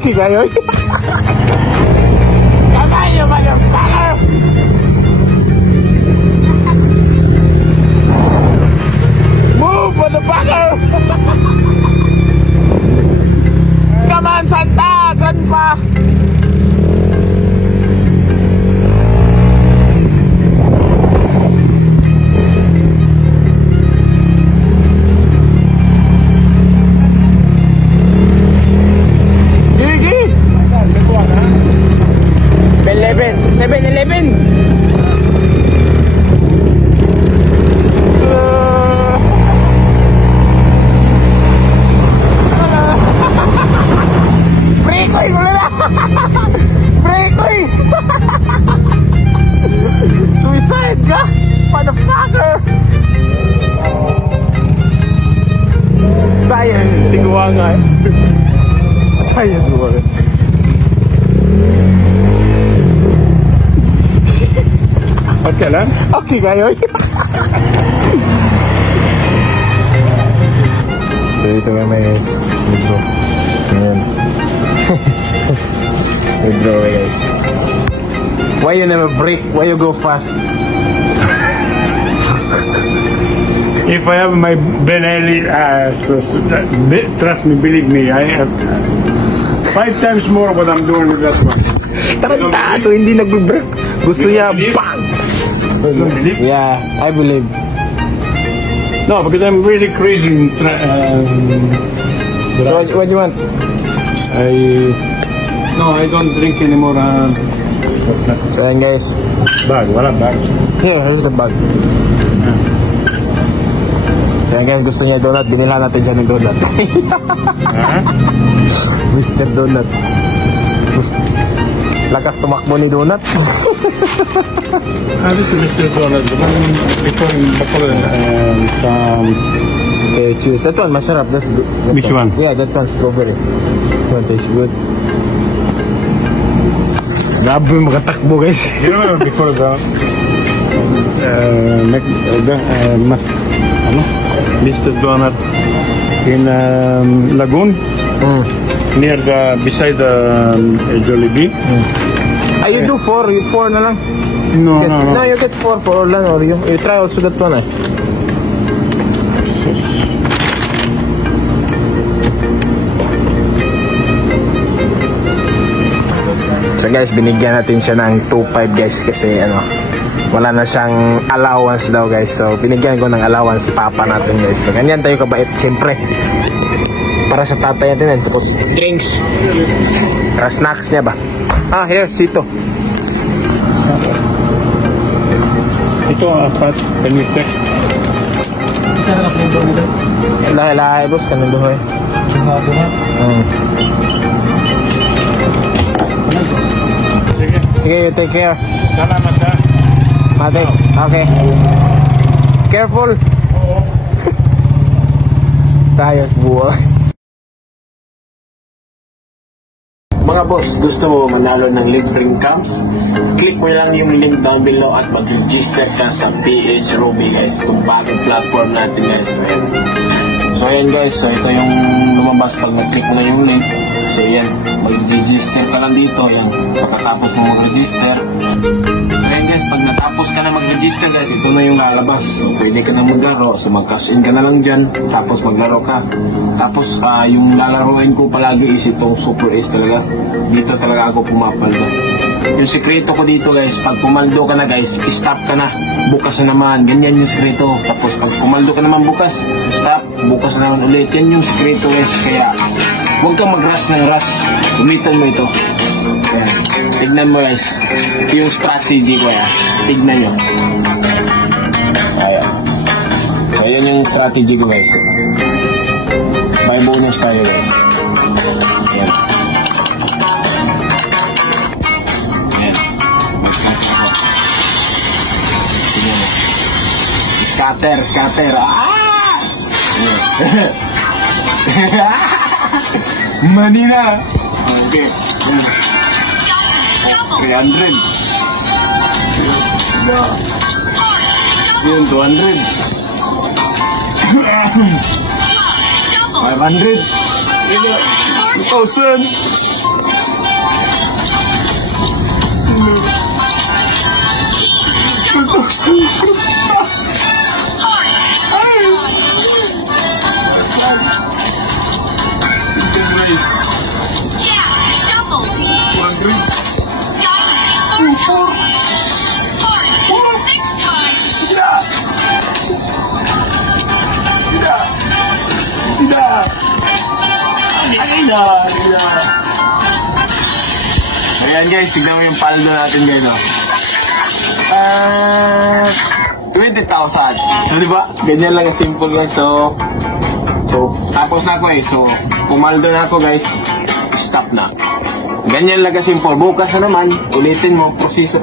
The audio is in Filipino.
Okay kayo? Kamay nyo, motherfucker! Move, motherfucker! Come on, Santa! Grandpa! Gigi! 7-Eleven! Breakoy mo na! Breakoy! Suicide ka! Motherfucker! Tayo, tigwa nga eh. Tayo siguro. Okay lang? Okay kayo? So ito nga may libro. Ayan. Libro guys. Why you never break? Why you go fast? If I have my Benelli, trust me, believe me, I have 5 times more what I'm doing with that one. Tarantado, hindi nagbe-break. Gusto niya, bang! You don't believe? Yeah, I believe. No, because I'm really crazy. So what do you want? I don't drink anymore. So yan guys. Bag, wala bag. Here, here's the bag. So yan guys, gusto niya donut. Binila natin siya ng donut. Mr. Donut. Lakas tumakbo ni Donut. This is Mr. Donut. The one before in Bacolod, Okay, choose. That one, masarap. That's good. Which one? Yeah, that one, strawberry. That one tastes good. Grabe makatakbo guys. You know, before Mr. Donut in Lagoon, near beside the Jollibee. You do 4, you 4 na lang. No, No, you get 4 for all lang, or you try also that one So guys, binigyan natin siya ng 2.5 guys kasi wala na siyang allowance daw guys. So binigyan ko ng allowance si papa natin guys. So ganyan tayo kabait syempre. Para sa tatay natin yan. Tapos drinks. Para snacks niya ba? Here, sito. Ito apat. Can you check? Isa na flavor nito. Lahi-lahi boss, kanang duhoy. Sige, you take care. Salamat ha. Mate, okay. Careful. Tayos buhay. Mga boss, gusto mo manalo ng libreng camps? Click mo lang yung link down below at mag-register ka sa PH Ruby guys. Kung bagong platform natin guys. So ayan guys, so ito yung lumabas pag nag-click mo na yung link. So yan, mag-register ka lang dito. Yan, pagkatapos mo mag-register. So ayan guys, pag natapos ka na mag-register guys, ito na yung lalabas. So pwede ka na maglaro. So mag-cash in ka na lang dyan. Tapos maglaro ka. Tapos yung lalaroin ko palagi is itong Super Ace talaga. Dito talaga ako pumapaldo. Yung sekreto ko dito guys, pag pumaldo ka na guys, stop ka na. Bukas na naman. Ganyan yung sekreto. Tapos pag pumaldo ka naman bukas, stop. Bukas na naman ulit. Yan yung sekreto guys. Kaya huwag kang mag-rush ng rush. Umitan mo ito. Ayan. Tignan mo guys. Yung strategy ko yan. Tignan nyo. Ayan. Ayan yung strategy ko guys. May bonus tayo guys. Ayan. Ayan. Tignan mo. Scatter. Manila. Okay. 300. Yun, 200. 500. 2,000. Ayan guys, tignan mo yung paldo natin guys, no? 20,000. So, di ba? Ganyan lang simple guys. So, tapos na ako eh. So, pumaldo na ako guys. Stop na. Ganyan lang simple. Bukas na naman, ulitin mo, proseso.